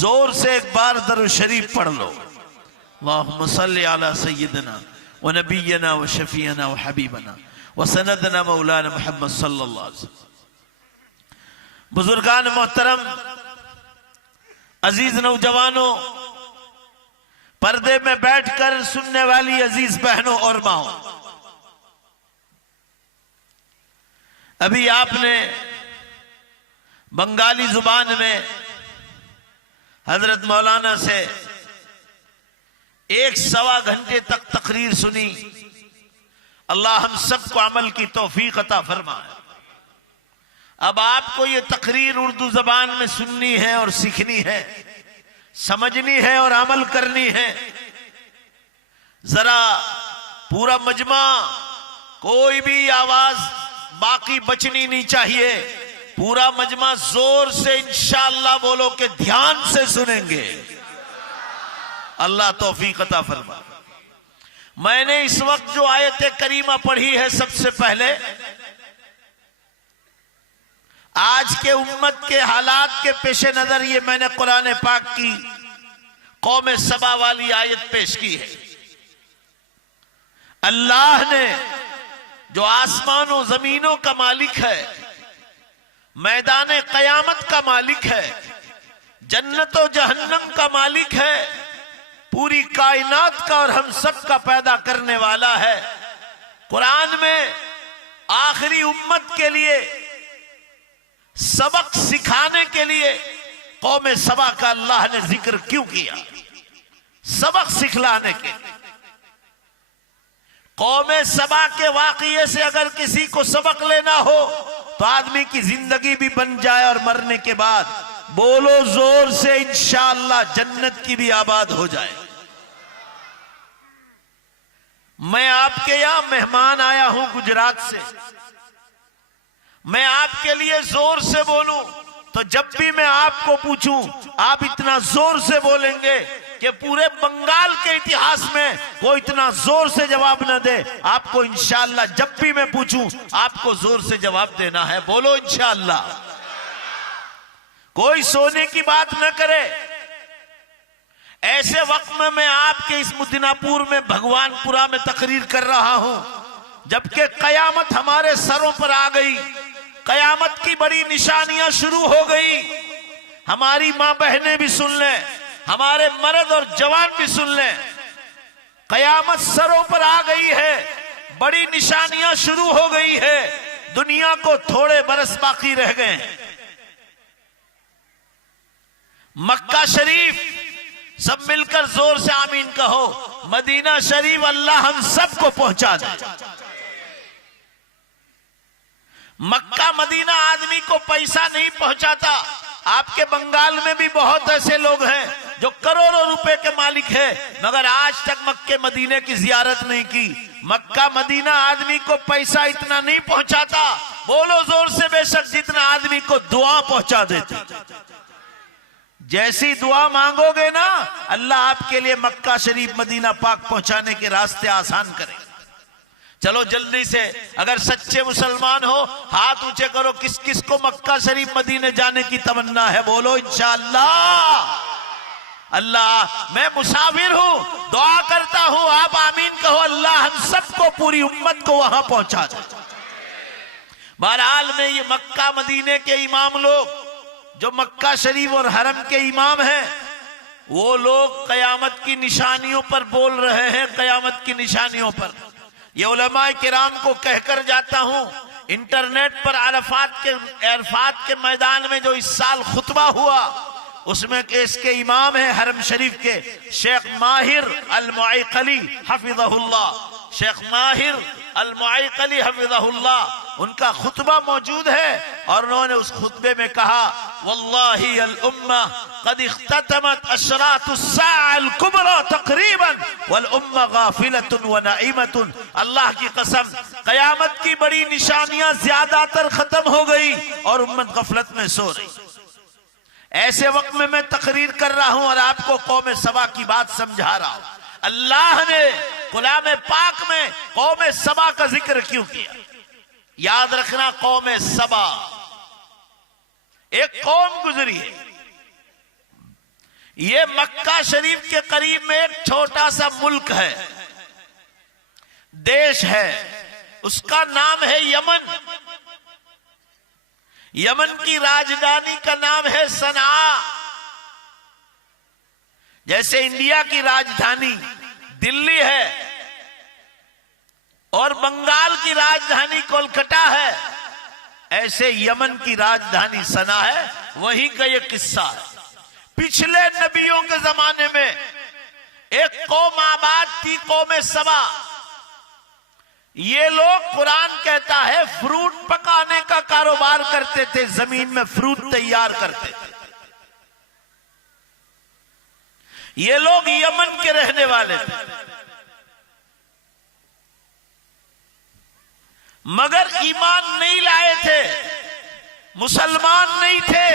जोर से एक बार दरूद शरीफ पढ़ लो। अल्लाहुम्मा सल्ली अला सय्यिदना व नबियना व शफीअना व हबीबना व सनदना मौलाना मुहम्मद सल्लल्लाहु अलैहि वसल्लम। बुजुर्गान मोहतरम, अजीज नौजवानों, पर्दे में बैठकर सुनने वाली अजीज बहनों और माओ, अभी आपने बंगाली जुबान में हजरत मौलाना से 1-1.25 घंटे तक तकरीर सुनी। अल्लाह हम सबको अमल की तौफीक अता फरमाए। अब आपको ये तकरीर उर्दू जबान में सुननी है और सीखनी है, समझनी है और अमल करनी है। जरा पूरा मजमा, कोई भी आवाज बाकी बचनी नहीं चाहिए। पूरा मजमा जोर से इंशाअल्लाह बोलो कि ध्यान से सुनेंगे। अल्लाह तौफीक अता फरमाए। मैंने इस वक्त जो आयत करीमा पढ़ी है, सबसे पहले आज के उम्मत के हालात के पेश नजर ये मैंने कुरान पाक की कौम सबा वाली आयत पेश की है। अल्लाह ने जो आसमानों जमीनों का मालिक है, मैदान कयामत का मालिक है, जन्नत और जहन्नम का मालिक है, पूरी कायनात का और हम सब का पैदा करने वाला है, कुरान में आखिरी उम्मत के लिए सबक सिखाने के लिए कौम सबा का अल्लाह ने जिक्र क्यों किया? सबक सिखलाने के। कौमे सबा के वाक़ये से अगर किसी को सबक लेना हो तो आदमी की जिंदगी भी बन जाए और मरने के बाद बोलो जोर से इंशाअल्लाह जन्नत की भी आबाद हो जाए। मैं आपके यहां मेहमान आया हूं गुजरात से। मैं आपके लिए जोर से बोलूं तो जब भी मैं आपको पूछूं आप इतना जोर से बोलेंगे कि पूरे बंगाल के इतिहास में कोई इतना जोर से जवाब न दे। आपको इंशाअल्लाह जब भी मैं पूछूं आपको जोर से जवाब देना है। बोलो इंशाअल्लाह। कोई सोने की बात न करे। ऐसे वक्त में मैं आपके इस मुदिनापुर में भगवानपुरा में तकरीर कर रहा हूं जबकि कयामत हमारे सरों पर आ गई। कयामत की बड़ी निशानियां शुरू हो गई। हमारी मां बहनें भी सुन लें, हमारे मर्द और जवान भी सुन लें, कयामत सरों पर आ गई है। बड़ी निशानियां शुरू हो गई है। दुनिया को थोड़े बरस बाकी रह गए हैं। मक्का शरीफ, सब मिलकर जोर से आमीन कहो। मदीना शरीफ अल्लाह हम सबको पहुंचा दे। मक्का मदीना आदमी को पैसा नहीं पहुंचाता। आपके बंगाल में भी बहुत ऐसे लोग हैं जो करोड़ों रुपए के मालिक हैं मगर आज तक मक्के मदीने की जियारत नहीं की। मक्का मदीना आदमी को पैसा इतना नहीं पहुंचाता। बोलो जोर से बेशक जितना आदमी को दुआ पहुंचा देती। जैसी दुआ मांगोगे ना अल्लाह आपके लिए मक्का शरीफ मदीना पाक पहुंचाने के रास्ते आसान करे। चलो जल्दी से अगर सच्चे मुसलमान हो हाथ ऊंचे करो। किस किस को मक्का शरीफ मदीने जाने की तमन्ना है? बोलो इंशाअल्लाह। अल्लाह मैं मुसाफिर हूं, दुआ करता हूं, आप आमीन कहो। अल्लाह हम सबको पूरी उम्मत को वहां पहुंचा दे। बहरहाल में ये मक्का मदीने के इमाम लोग जो मक्का शरीफ और हरम के इमाम हैं वो लोग कयामत की निशानियों पर बोल रहे हैं। कयामत की निशानियों पर ये उलमाए किराम को कहकर जाता हूं। इंटरनेट पर अरफात के मैदान में जो इस साल खुतबा हुआ उसमें के इसके इमाम है हरम शरीफ के शेख माहिर अल-मुआइकली हफिज़हुल्लाह। शेख माहिर अल-मुआइकली हफिज़हुल्लाह उनका खुतबा मौजूद है और उन्होंने उस खुतबे में कहा वल्लाही अल उम्मा कद इख्ततमत अशरातुस्साअ अल कुबरा तकरीबन वल उम्मा गाफिलतुन व नाइमतुन। अल्लाह की कसम कयामत की बड़ी निशानियां ज्यादातर खत्म हो गई और उम्मत गफलत में सो रही। ऐसे वक्त में मैं तकरीर कर रहा हूं और आपको कौम सबा की बात समझा रहा हूं। अल्लाह ने कलाम पाक में कौम सबा का जिक्र क्यों किया? याद रखना कौम सबा एक कौम गुजरी है। ये मक्का शरीफ के करीब में एक छोटा सा मुल्क है, देश है, उसका नाम है यमन। यमन की राजधानी का नाम है सना। जैसे इंडिया की राजधानी दिल्ली है और बंगाल की राजधानी कोलकाता है, ऐसे यमन की राजधानी सना है। वहीं का ये किस्सा है। पिछले नबियों के जमाने में एक कौम आबाद थी, कौम सबा। ये लोग कुरान कहता है फ्रूट पकाने का कारोबार करते थे, जमीन में फ्रूट तैयार करते थे। ये लोग यमन के रहने वाले थे मगर ईमान नहीं लाए थे, मुसलमान नहीं थे।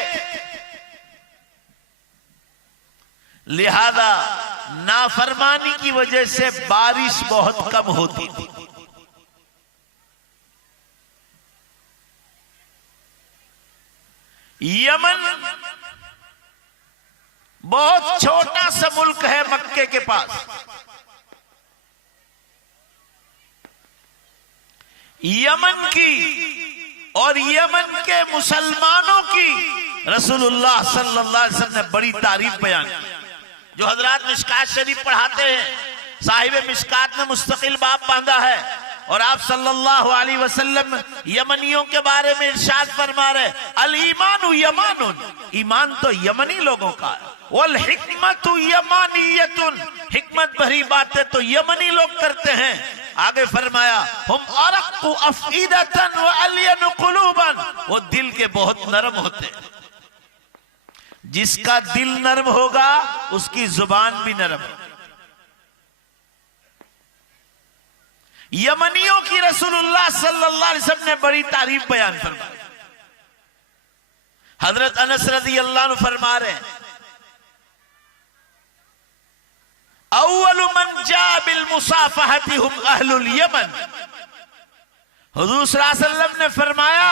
लिहाजा नाफरमानी की वजह से बारिश बहुत कम होती थी। यमन बहुत छोटा सा मुल्क है मक्के के पास। यमन की और यमन के मुसलमानों की रसूलुल्लाह सल्लल्लाहु अलैहि वसल्लम ने बड़ी तारीफ बयान की। जो हजरात मिशकात शरीफ पढ़ाते हैं, साहिब मिशकात ने मुस्तकिल बाब बांधा है और आप सल्लल्लाहु अलैहि वसल्लम यमनियों के बारे में इरशाद फरमा रहे अल ईमानु यमानुन, ईमान तो यमनी लोगों का है। वल हिकमतु यमानियतुन, हिकमत भरी बातें तो यमनी लोग करते हैं। आगे फरमाया हम अरक़ु अफ़ईदतन व अलियन क़ुलूबन, वो दिल के बहुत नरम होते हैं। जिसका दिल नरम होगा उसकी जुबान भी नरम होगी। यमनियों की रसूलुल्लाह सल्लल्लाहु अलैहि वसल्लम ने बड़ी तारीफ बयान फरमाई। हजरत अनस रज़ी अल्लाह अन्हु फरमा रहे हैं, अव्वलु मन जा बिल मुसाफहति हुम अहलुल यमन। हुजूर सल्लल्लाहु अलैहि वसल्लम ने फरमाया,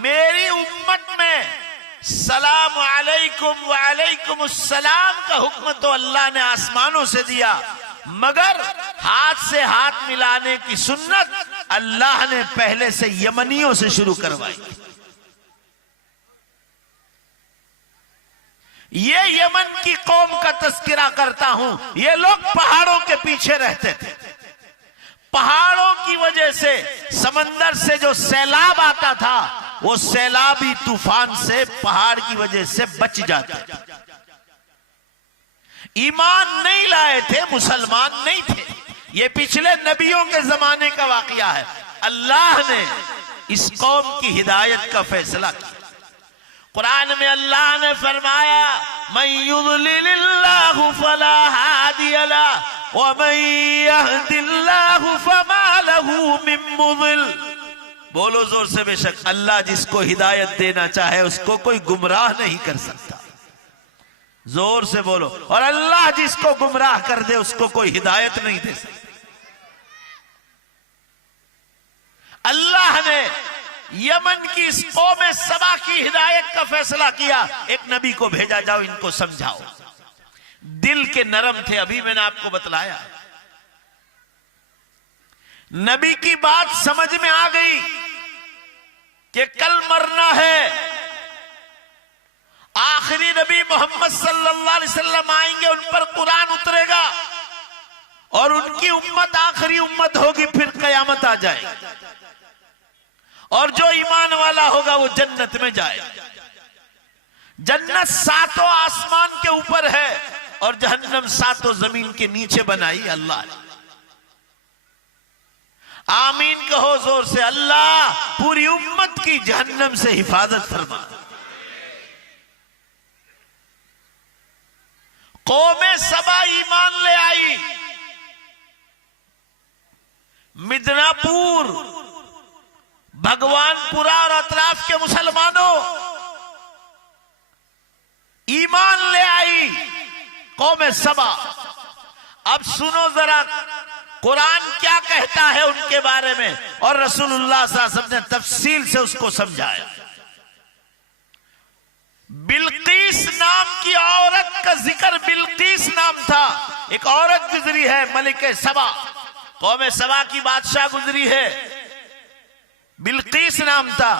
मेरी उम्मत में सलाम अलैकुम व अलैकुमुस्सलाम का हुक्म तो अल्लाह ने आसमानों से दिया, मगर हाथ से हाथ मिलाने की सुन्नत अल्लाह ने पहले से यमनियों से शुरू करवाई। ये यमन की कौम का तस्करा करता हूं। ये लोग पहाड़ों के पीछे रहते थे। पहाड़ों की वजह से समंदर से जो सैलाब आता था, वो सैलाबी तूफान से पहाड़ की वजह से बच जाते थे। ईमान नहीं लाए थे, मुसलमान नहीं थे। ये पिछले नबियों के जमाने का वाकया है। अल्लाह ने इस कौम की हिदायत का फैसला किया। कुरान में अल्लाह ने फरमाया, मन युद्लिलिल्लाहु फला हादिय लहु व मन यहदिल्लाहु फमा लहु मिन मुदिल। बोलो जोर से, बेशक अल्लाह जिसको हिदायत देना चाहे उसको कोई गुमराह नहीं कर सकता। जोर से बोलो। और अल्लाह जिसको गुमराह कर दे उसको कोई हिदायत नहीं दे सकता। अल्लाह ने यमन की इस कौम सबा की हिदायत का फैसला किया। एक नबी को भेजा, जाओ इनको समझाओ। दिल के नरम थे, अभी मैंने आपको बतलाया। नबी की बात समझ में आ गई कि कल मरना है। आखिरी नबी मोहम्मद सल्लल्लाहु अलैहि वसल्लम आएंगे, उन पर कुरान उतरेगा और उनकी उम्मत आखिरी उम्मत होगी, फिर कयामत आ जाएगी। और जो ईमान वाला होगा वो जन्नत में जाएगा। जन्नत सातों आसमान के ऊपर है और जहन्नम सातों जमीन के नीचे बनाई अल्लाह ने। आमीन कहो जोर से। अल्लाह पूरी उम्मत की जहन्नम से हिफाजत फरमा। कौमे सबा ईमान ले आई। मिदनापुर, भगवानपुरा और अतराफ के मुसलमानों ईमान ले आई कौमे सबा। अब सुनो जरा कुरान क्या कहता है उनके बारे में, और रसूलुल्लाह सल्लल्लाहु अलैहि वसल्लम ने तफसील से उसको समझाया। बिल्कीस नाम की औरत का जिक्र, बिल्कीस नाम था। एक औरत गुजरी है, मलिके सबा, कौमे सबा की बादशाह गुजरी है। बिल्कीस नाम था,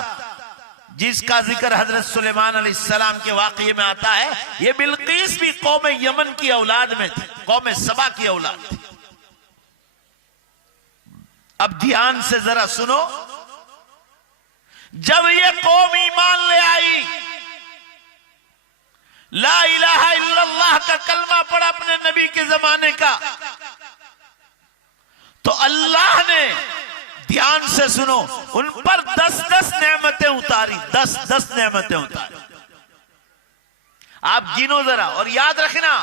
जिसका जिक्र हजरत सुलेमान अलैहिस्सलाम के वाकये में आता है। ये बिल्कीस भी कौम यमन की औलाद में थी, कौम सबा की औलाद थी। अब ध्यान से जरा सुनो। जब ये कौम ईमान ले आई, ला इलाहा इल्लल्लाह का कलमा पढ़ा अपने नबी के जमाने का, तो अल्लाह ने, ध्यान से सुनो, उन पर 10-10 नेमतें उतारी। 10-10 नेमतें उतारी। आप गिनो जरा और याद रखना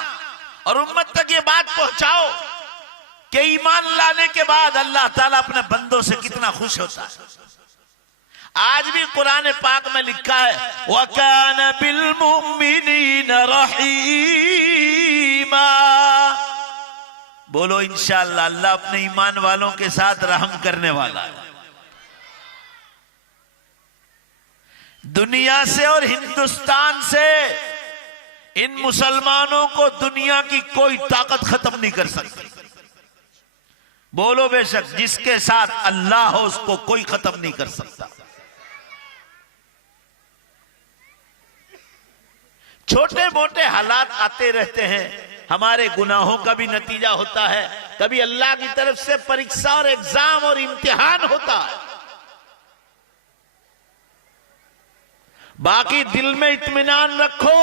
और उम्मत तक ये बात पहुंचाओ कि ईमान लाने के बाद अल्लाह ताला अपने बंदों से कितना खुश होता है। आज भी कुरान पाक में लिखा है, वकान बिल मुमिनीन रहीमा। बोलो इंशाअल्लाह, अल्लाह अपने ईमान वालों के साथ रहम करने वाला है। दुनिया से और हिंदुस्तान से इन मुसलमानों को दुनिया की कोई ताकत खत्म नहीं कर सकती। बोलो बेशक, जिसके साथ अल्लाह हो उसको कोई खत्म नहीं कर सकता। छोटे मोटे हालात आते रहते हैं, हमारे गुनाहों का भी नतीजा होता है। कभी अल्लाह की तरफ से परीक्षा और एग्जाम और इम्तिहान होता है। बाकी दिल में इत्मीनान रखो,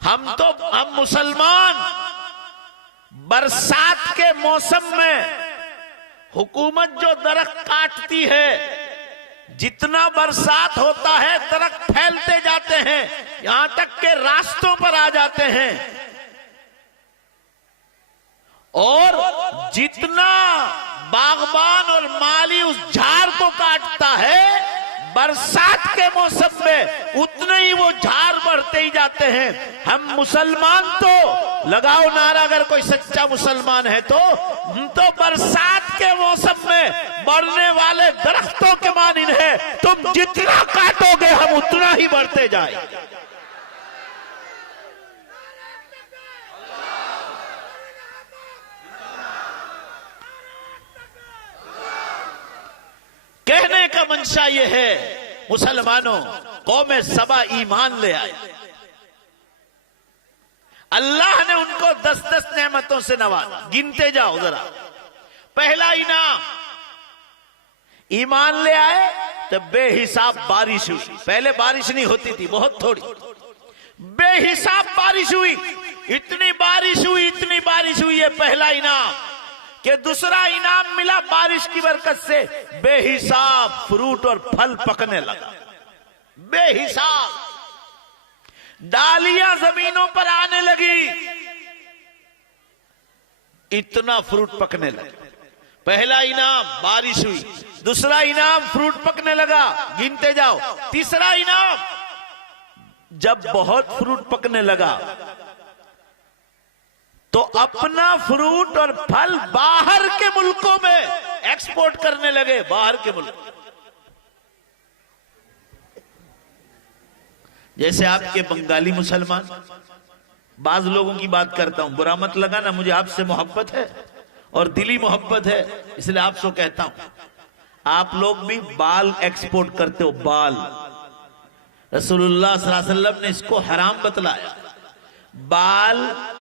हम मुसलमान बरसात के मौसम में हुकूमत जो दरख्त काटती है, जितना बरसात होता है दरख्त फैलते जाते हैं, यहां तक के रास्तों पर आ जाते हैं, और जितना बागबान और माली उस झाड़ को काटता है, बरसात के मौसम में उतने ही वो झाड़ बढ़ते ही जाते हैं। हम मुसलमान तो लगाओ नारा, अगर कोई सच्चा मुसलमान है तो बरसात के मौसम में बढ़ने वाले दरख्तों के मानिंद है। तुम जितना काटोगे हम उतना ही बढ़ते जाए। कहने का मंशा यह है, मुसलमानों, कौम सबा ईमान ले आए। अल्लाह ने उनको 10-10 नेमतों से नवाजा। गिनते जाओ जरा। पहला इनाम, ईमान ले आए तो बेहिसाब बारिश हुई। पहले बारिश नहीं होती थी, बहुत थोड़ी, बेहिसाब बारिश हुई। इतनी बारिश हुई, इतनी बारिश हुई, ये पहला इनाम। कि दूसरा इनाम मिला, बारिश की बरकत से बेहिसाब फ्रूट और फल पकने लगा, बेहिसाब। डालियां जमीनों पर आने लगी, इतना फ्रूट पकने लगा। पहला इनाम बारिश हुई, दूसरा इनाम फ्रूट पकने लगा। गिनते जाओ। तीसरा इनाम, जब बहुत फ्रूट पकने लगा तो अपना फ्रूट और फल बाहर के मुल्कों में एक्सपोर्ट करने लगे, बाहर के मुल्क। जैसे आपके बंगाली मुसलमान, बाज लोगों की बात करता हूं, बुरा मत लगाना, मुझे आपसे मोहब्बत है और दिली मोहब्बत है, इसलिए आपसे कहता हूं, आप लोग भी बाल एक्सपोर्ट करते हो, बाल। रसूलुल्लाह सल्लल्लाहु अलैहि वसल्लम ने इसको हराम बतलाया। बाल